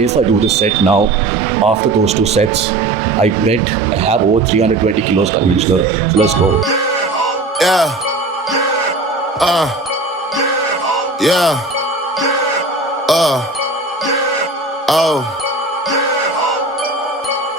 If I do this set now, after those two sets, I bet I have over 320 kilos conventional. So let's go. Yeah. Yeah. Oh.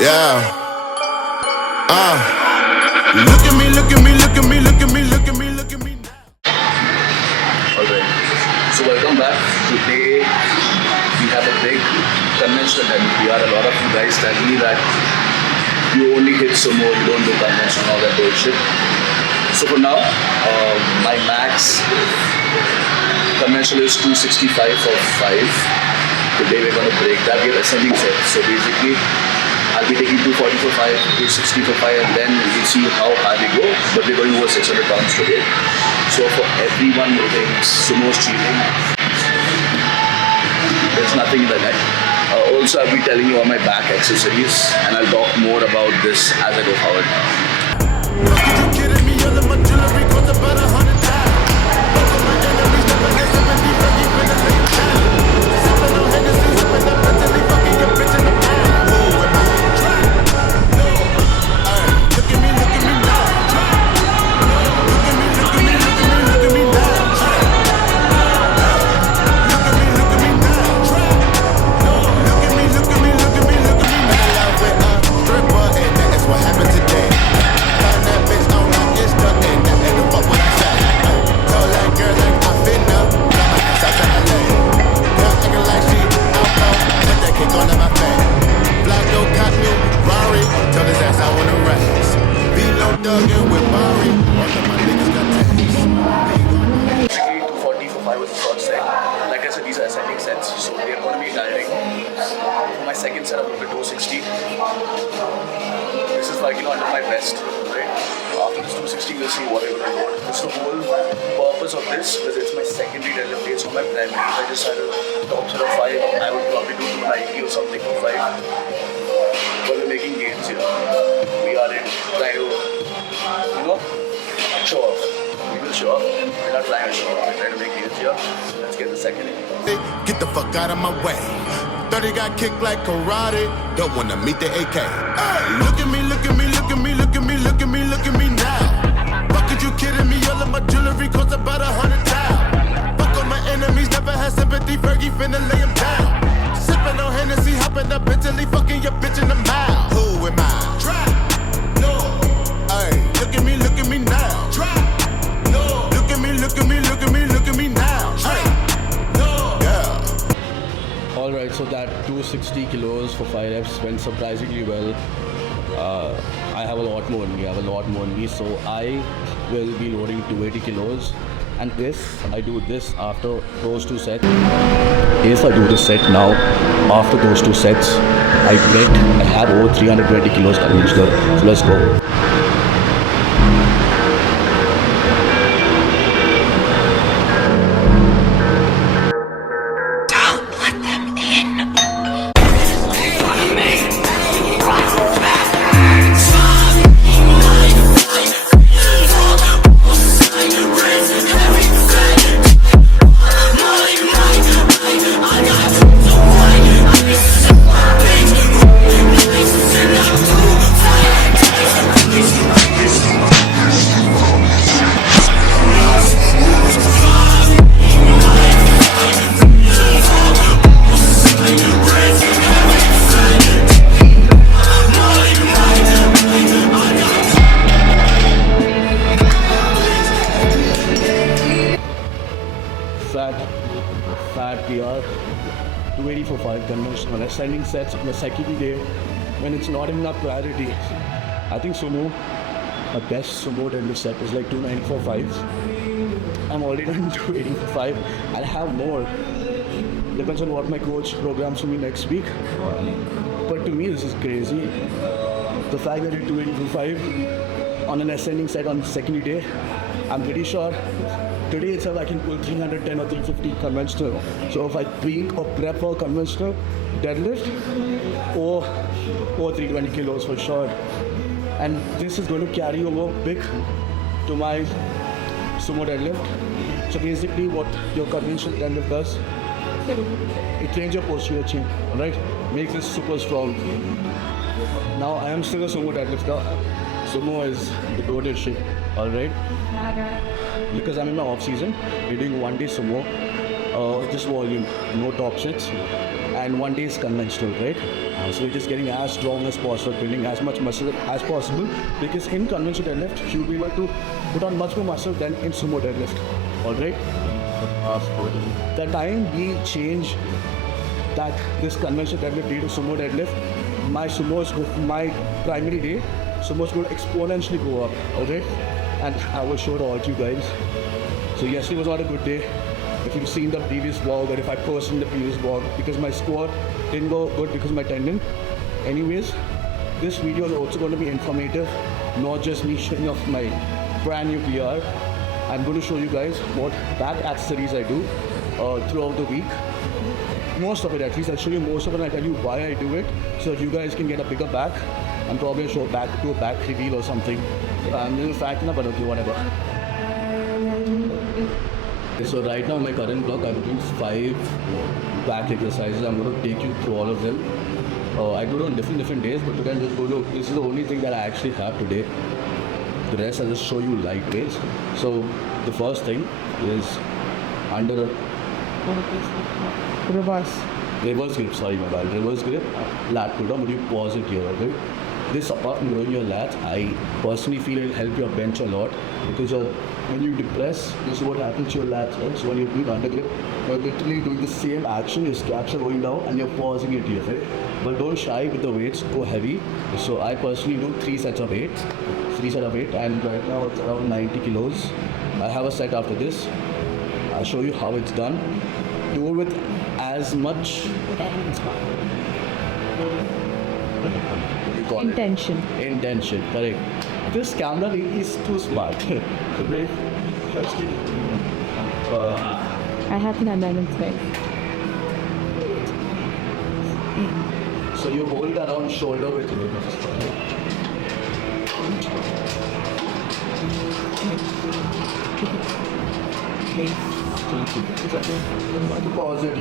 Yeah. Look at me, look at me, look at me, look at me, look at me, look at me now. Alright, so welcome back. Today we have a big conventional deadlift. A lot of you guys tell me that you only hit sumo, you don't do conventional, all that bullshit. So for now, my max conventional is 265 for 5. Today we're going to break that. We have ascending sets. So basically, I'll be taking 240 for 5, 260 for 5, and then we'll see how high we go. But we're going over 600 pounds today. So for everyone who thinks sumo is cheating, there's nothing in the net. Also, I'll be telling you all my back accessories, and I'll talk more about this as I go forward. Second set up with 260. This is 5 kilo under my best, right? After this 260, we'll see what we're going to do. This is the whole purpose of this, because it's my secondary deadlift. It's not my primary. If I just had a top set of 5, I would probably do 290 or something for 5. But we're making gains here. We are trying to, show off. We will show off. We're not trying to show off. We're trying to make gains here. Let's get the second in. Get the fuck out of my way. 30 got kicked like karate. Don't wanna meet the AK. Hey, look at me, look at me, look at me, look at me, look at me, look at me now. Fuck, are you kidding me? All of my jewelry costs about 100,000. Fuck all my enemies, never had sympathy. Fergie finna lay him down. Sipping on Hennessy, hopping up Bentley, fucking your bitch in the mouth. Who am I? Trap. No. Hey, look at me now. Trap. No. Look at me, look at me, look at me, look at me now. Hey. Alright, so that 260 kilos for 5 reps went surprisingly well. I have a lot more in me, so I will be loading 280 kilos. And if I do this after those two sets, if I do this set now, after those two sets, I bet I have over 320 kilos conventional. So let's go. Fat PR, 280 for 5 conventional ascending sets on the second day when it's not even a priority. I think sumo, my best sumo deadlift set is like 290 for 5. I'm already done 280 for 5. I'll have more. Depends on what my coach programs for me next week. But to me, this is crazy. The fact that I did 280 for 5 on an ascending set on the second day, I'm pretty sure today itself I can pull 310 or 350 conventional. So if I tweak or prep for conventional deadlift, or 320 kilos for sure. And this is going to carry over big to my sumo deadlift. So basically what your conventional deadlift does, It trains your posterior chain, alright? Makes it super strong. Now I am still a sumo deadlifter. Sumo is the goated shit, alright? Because I'm in my off season, we're doing 1 day sumo, just volume, no top sets, and 1 day is conventional, right? So we're just getting as strong as possible, building as much muscle as possible, because in conventional deadlift, you'll be able to put on much more muscle than in sumo deadlift, alright? The time we change that this conventional deadlift day to sumo deadlift, my primary day, sumo is going to exponentially go up, alright? And I will show it all to you guys. So yesterday was not a good day. If you've seen the previous vlog, or if I posted in the previous vlog, because my squat didn't go good because of my tendon. Anyways, this video is also going to be informative, not just me showing off my brand new PR. I'm going to show you guys what back accessories I do throughout the week. Most of it, at least I'll show you most of it and I'll tell you why I do it, so that you guys can get a bigger back. I'm probably going to do a back reveal or something. I'm doing fact now, but okay, whatever. So right now in my current block, I'm doing 5 back exercises. I'm going to take you through all of them. I do it on different days, but today I'm just going to, this is the only thing that I actually have today. The rest I'll just show you light ways. So the first thing is under reverse grip, sorry my bad, reverse grip, lat pull down, but you pause it here, okay? This apart from growing your lats, I personally feel it will help your bench a lot, because when you depress, this is what happens to your lats, right? So when you're doing under grip, you're literally doing the same action, your straps are going down and you're pausing it here, right? But don't shy with the weights, go heavy. So I personally do 3 sets of 8, and right now it's around 90 kilos. I have a set after this. I'll show you how it's done. Do it with as much intention, correct. This camera is too smart. I have an balance way. So you hold it around shoulder with pause it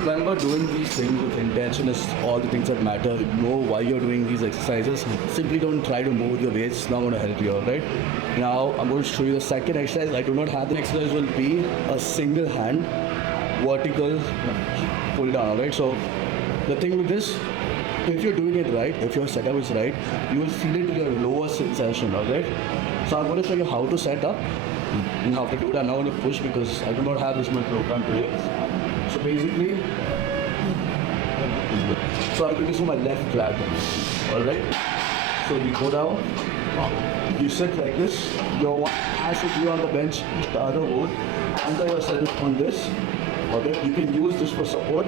Remember, doing these things with intention is all the things that matter. Know why you're doing these exercises. Simply don't try to move your weights. It's not going to help you, alright? Now, I'm going to show you the second exercise. I do not have the exercise. Will be a single hand vertical pull down, alright? So, the thing with this, if you're doing it right, if your setup is right, you will feel it in your lower session, alright? So, I'm going to show you how to set up and how to do that. I'm not going to push because I do not have this much program today. So basically, I'm doing this with my left leg, alright? So you go down, you sit like this, your one has to be on the bench, the other hold, under yourself on this, okay? You can use this for support,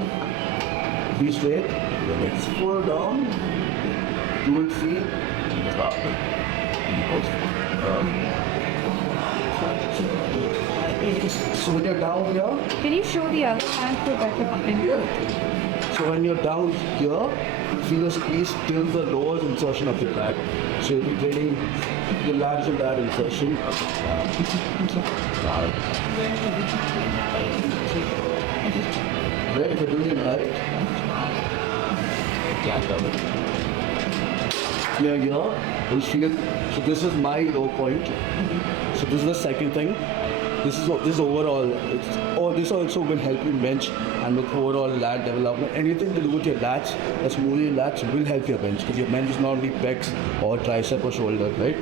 be straight, let's pull down, you will feel, so when you're down here, Can you show the other hand for better? so when you're down here, feel a squeeze till the lower insertion of the back. So you'll be getting the large and that insertion. Right, if you're doing it right. Here, you'll feel it. So this is my low point. So this is the second thing. This is overall. This also will help you bench and with overall lat development. Anything to do with your lats, that's moving your lats will help your bench, because your bench is not only pecs or tricep or shoulder, right?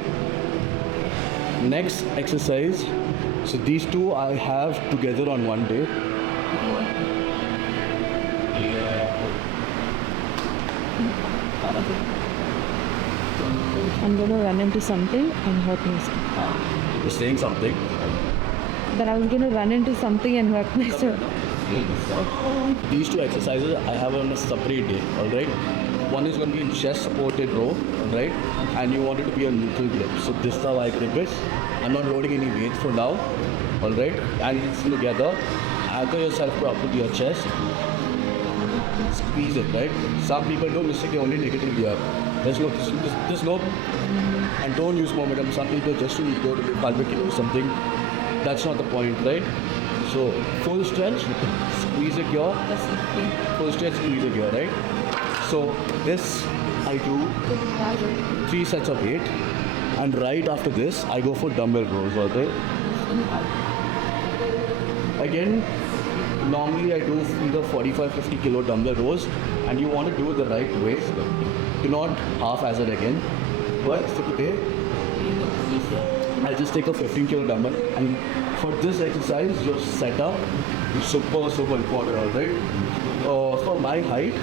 Next exercise. So these two I have together on one day. I'm going to run into something and hurt myself. You're saying something. That I was going to run into something and hurt myself. These two exercises I have on a separate day, alright? One is going to be in chest supported row, right? And you want it to be a neutral grip. So this is how I grip it. I'm not loading any weight for now, alright? And it's together. Anchor yourself properly to your chest. Squeeze it, right? Some people do mistake only negatively up. There's no, and don't use momentum. Some people just to go to the pelvic or something. That's not the point, right? So full stretch, squeeze it here. Full stretch, squeeze it here, right? So this I do 3 sets of 8, and right after this I go for dumbbell rows, alright? Again, normally I do either 45-50 kilo dumbbell rows, and you want to do it the right way. Do not half-ass it again. But for today, I'll just take a 15 kilo dumbbell, and for this exercise, your setup is super important, alright? For my height,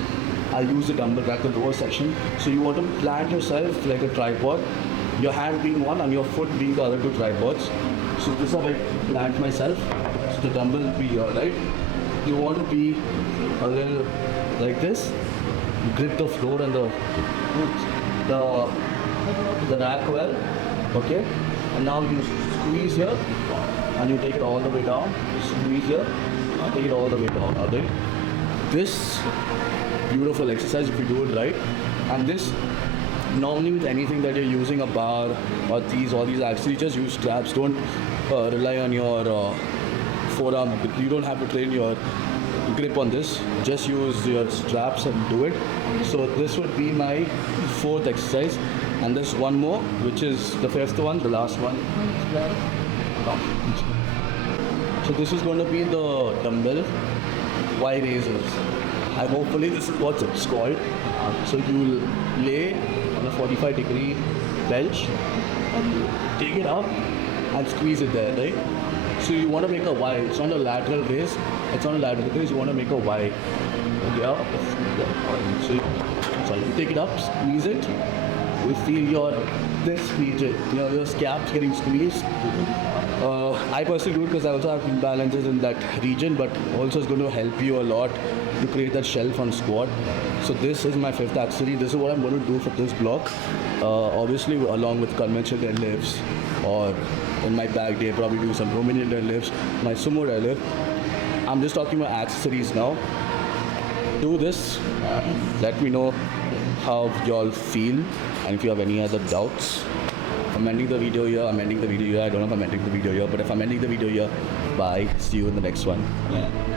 I use the dumbbell rack in the lower section. So you want to plant yourself like a tripod, your hand being one and your foot being the other 2 tripods. So this is how I plant myself. So the dumbbell will be here, right? You want to be a little like this. You grip the floor and the rack well, okay? And now you squeeze here and you take it all the way down. Squeeze here, take it all the way down, alright? This beautiful exercise if you do it right. And this, normally with anything that you're using, a bar or all these actually just use straps. Don't rely on your forearm. You don't have to train your grip on this. Just use your straps and do it. So this would be my 4th exercise, and there's one more, which is the 5th one, the last one. So this is going to be the dumbbell Y raises. And hopefully this is what it's called. So you lay on a 45-degree bench, take it up and squeeze it there, right? So you want to make a Y. It's not a lateral raise. It's not a lateral raise. You want to make a Y. Yeah. So you take it up, squeeze it. You feel this region, your scap's getting squeezed. I personally do it because I also have imbalances in that region, but also it's going to help you a lot to create that shelf on squat. So this is my 5th accessory. This is what I'm going to do for this block. Obviously along with conventional deadlifts, or in my back day probably do some Romanian deadlifts, my sumo deadlift. I'm just talking about accessories now. Do this. Let me know how y'all feel, and if you have any other doubts. I'm ending the video here. I don't know if I'm ending the video here, but if I'm ending the video here, bye. See you in the next one.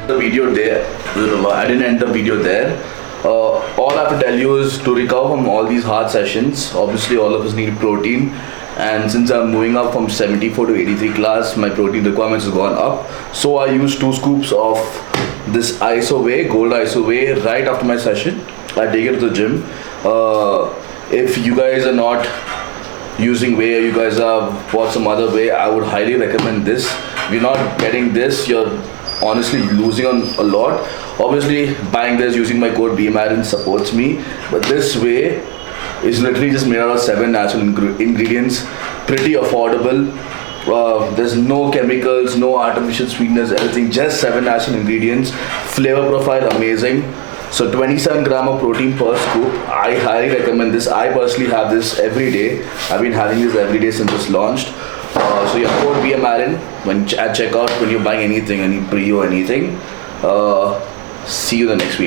The video there. I didn't end the video there. All I have to tell you is to recover from all these hard sessions. Obviously, all of us need protein, and since I'm moving up from 74 to 83 class, my protein requirements have gone up. So I use 2 scoops of this ISO whey, gold ISO whey, right after my session. I take it to the gym. If you guys are not using whey, or you guys have bought some other whey, I would highly recommend this. If you're not getting this, you're honestly losing on a lot. Obviously, buying this using my code BMARIN supports me, but this whey is literally just made out of 7 natural ingredients, pretty affordable. There's no chemicals, no artificial sweeteners, everything, just 7 natural ingredients. Flavor profile amazing. So 27 gram of protein per scoop. I highly recommend this. I personally have this every day. I've been having this every day since it's launched. So your code BMARIN at checkout when you're buying anything, any pre or anything. See you the next week.